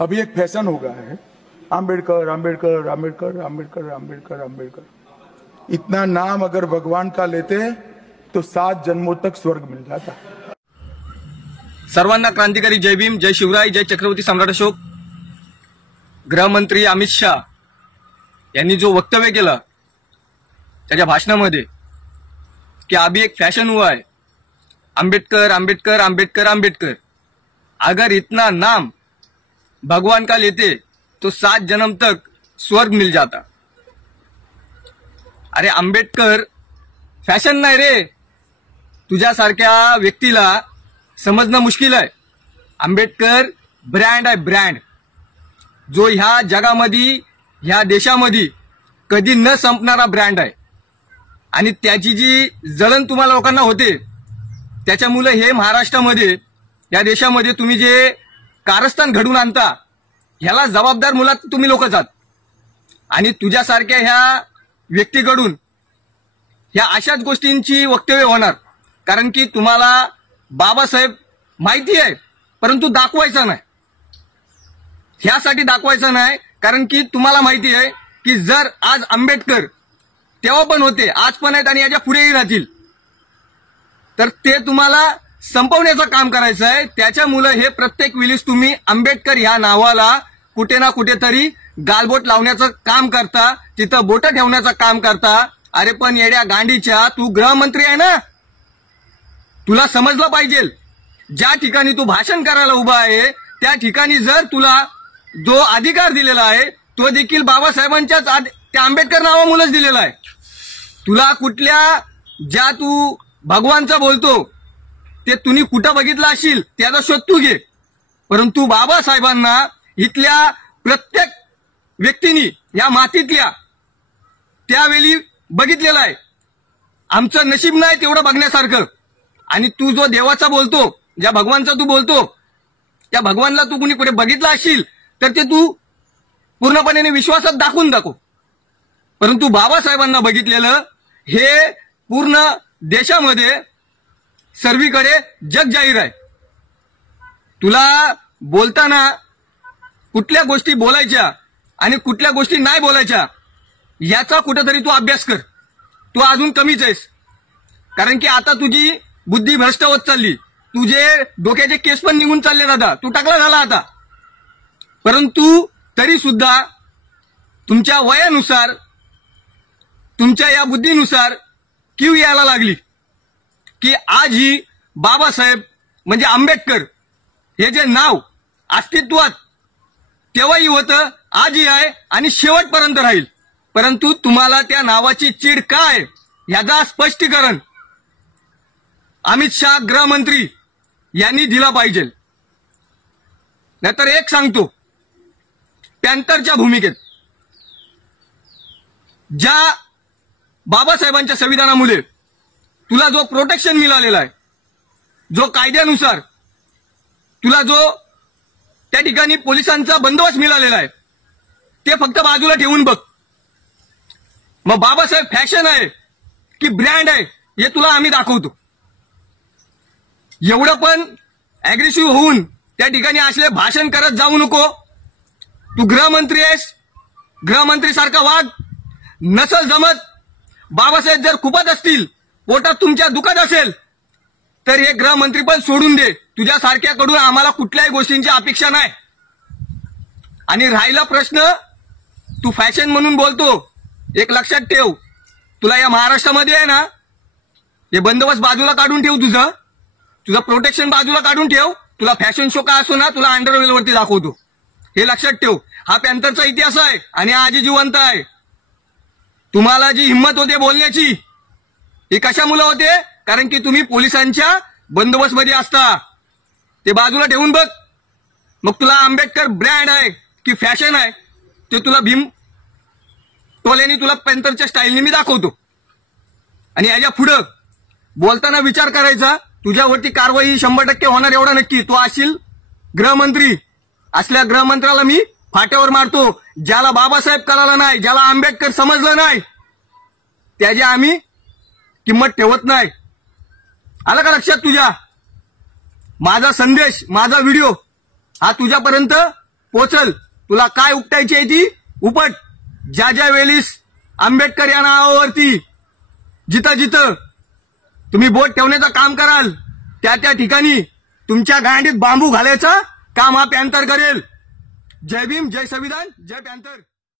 अभी एक फैशन हो गया है, आम्बेडकर आम्बेडकर आम्बेडकर आम्बेडकर आम्बेडकर आम्बेडकर। इतना नाम अगर भगवान का लेते तो 7 जन्मों तक स्वर्ग मिल जाता। सर्वांना क्रांतिकारी जय भीम, जय शिवराय, जय छत्रपती सम्राट अशोक। गृहमंत्री अमित शाह यांनी जो वक्तव्य केलं त्याच्या भाषणामध्ये की अभी एक फैशन हुआ है, आम्बेडकर आम्बेडकर आम्बेडकर आम्बेडकर, अगर इतना नाम भगवान का लेते तो 7 जन्म तक स्वर्ग मिल जाता। अरे आंबेडकर फॅशन नाही रे, तुझ्यासारख्या व्यक्तीला समजणं मुश्किल आहे। आंबेडकर ब्रँड आहे, ब्रँड जो ह्या जगामध्ये ह्या देशामध्ये कधी न संपणारा ब्रँड आहे। आणि त्याची जी जळण तुम्हाला लोकांना होते त्याच्यामुळे हे महाराष्ट्रामध्ये या देशामध्ये तुम्ही जे कारस्थान घडवून आणता ह्याला जबाबदार मुलात तुम्ही लोकच आहात। आणि तुझ्यासारख्या ह्या व्यक्तीकडून ह्या अशाच गोष्टींची वक्तव्य होणार, कारण की तुम्हाला बाबासाहेब माहिती आहे परंतु दाखवायचं नाही। ह्यासाठी दाखवायचं नाही कारण की तुम्हाला माहिती आहे की जर आज आंबेडकर तेव्हा पण होते, आज पण आहेत आणि याच्या पुढेही राहतील, तर ते तुम्हाला संपवण्याचं काम करायचं आहे। त्याच्यामुळे हे प्रत्येक वेळेस तुम्ही आंबेडकर ह्या नावाला कुठे ना कुठेतरी गालबोट लावण्याचं काम करता, तिथं बोट ठेवण्याचं काम करता। अरे पण येड्या गांडीच्या, तू गृहमंत्री आहे ना, तुला समजलं पाहिजे ज्या ठिकाणी तू भाषण करायला उभा आहे त्या ठिकाणी जर तुला जो अधिकार दिलेला आहे तो देखील बाबासाहेबांच्याच त्या आंबेडकर नावामुळेच दिलेला आहे। तुला कुठल्या ज्या तू भगवानचं बोलतो ते तुम्ही कुठं बघितलं असेल त्याचा शोध तू घे, परंतु बाबासाहेबांना इथल्या प्रत्येक व्यक्तीने या मातीतल्या त्यावेळी बघितलेलं आहे। आमचं नशीब नाही तेवढं बघण्यासारखं। आणि तू जो देवाचा बोलतो, ज्या भगवानचा तू बोलतो त्या भगवानला तू कुणी कुठे बघितलं असेल तर ते तू पूर्णपणे विश्वासात दाखवून दाखव, परंतु बाबासाहेबांना बघितलेलं हे पूर्ण देशामध्ये सर्वीकडे जग जाहीर आहे। तुला बोलताना कुठल्या गोष्टी बोलायच्या आणि कुठल्या गोष्टी नाही बोलायच्या याचा कुठेतरी तू अभ्यास कर। तू अजून कमीच आहेस, कारण की आता तुझी बुद्धी भ्रष्ट होत चालली, तुझे डोक्याचे केस पण निघून चालले दादा, तू टाकला झाला आता। परंतु तरी सुद्धा तुमच्या वयानुसार तुमच्या या बुद्धीनुसार कीव यायला लागली की आज ही बाबासाहेब म्हणजे आंबेडकर हे जे नाव अस्तित्वात तेव्हाही होतं, आजही आहे आणि शेवटपर्यंत राहील। परंतु तुम्हाला त्या नावाची चीड काय याचा स्पष्टीकरण अमित शाह गृहमंत्री यांनी दिला पाहिजे। नाहीतर एक सांगतो, पॅन्थरच्या भूमिकेत ज्या बाबासाहेबांच्या संविधानामुळे तुला जो प्रोटेक्शन मिळालेला आहे, जो कायद्यानुसार तुला जो त्या ठिकाणी पोलिसांचा बंदोबस्त मिळालेला आहे, ते फक्त बाजूला ठेवून बघ। मग बाबासाहेब फॅशन आहे की ब्रँड आहे हे तुला आम्ही दाखवतो। एवढं पण अग्रेसिव्ह होऊन त्या ठिकाणी असले भाषण करत जाऊ नको। तू गृहमंत्री आहेस, गृहमंत्री सारखा वाग। नसल जमत, बाबासाहेब जर खूपच असतील, पोटात तुमच्या दुखत असेल तर हे गृहमंत्री पण सोडून दे। तुझ्यासारख्याकडून आम्हाला कुठल्याही गोष्टींची अपेक्षा नाही। आणि राहिला प्रश्न, तू फॅशन म्हणून बोलतो, एक लक्षात ठेव, तुला या महाराष्ट्रामध्ये आहे ना हे बंदोबस्त बाजूला काढून ठेव, तुझं प्रोटेक्शन बाजूला काढून ठेव। तुला फॅशन शो का असो ना, तुला अंडरवेअर वरती दाखवतो, हे लक्षात ठेव। हा पॅन्थरचा इतिहास आहे आणि आजही जिवंत आहे। तुम्हाला जी हिंमत होते बोलण्याची हे कशामुळे होते, कारण की तुम्ही पोलिसांच्या बंदोबस्तमध्ये असता। ते बाजूला ठेवून बघ, मग तुला आंबेडकर ब्रँड आहे की फॅशन आहे ते तुला भीम टोलेनी तुला पॅन्थरच्या स्टाईलने मी दाखवतो। आणि याच्या पुढं बोलताना विचार करायचा, तुझ्यावरती कारवाई 100% होणार एवढा नक्की। तो असेल गृहमंत्री, असल्या गृहमंत्र्याला मी फाट्यावर मारतो। ज्याला बाबासाहेब कळाला नाही, ज्याला आंबेडकर समजलं नाही, त्याची आम्ही किंमत ठेवत नाही। आलं का लक्षात तुझ्या? माझा संदेश, माझा व्हिडिओ हा तुझ्यापर्यंत पोचल. तुला काय उपटायची आहे ती उपट. ज्या ज्या वेळीस आंबेडकर या नावावरती जिथं जिथं तुम्ही बोट ठेवण्याचं काम कराल त्या त्या ठिकाणी तुमच्या गांडीत बांबू घालायचं काम हा पॅन्थर करेल. जय भीम, जय संविधान, जय पॅन्थर.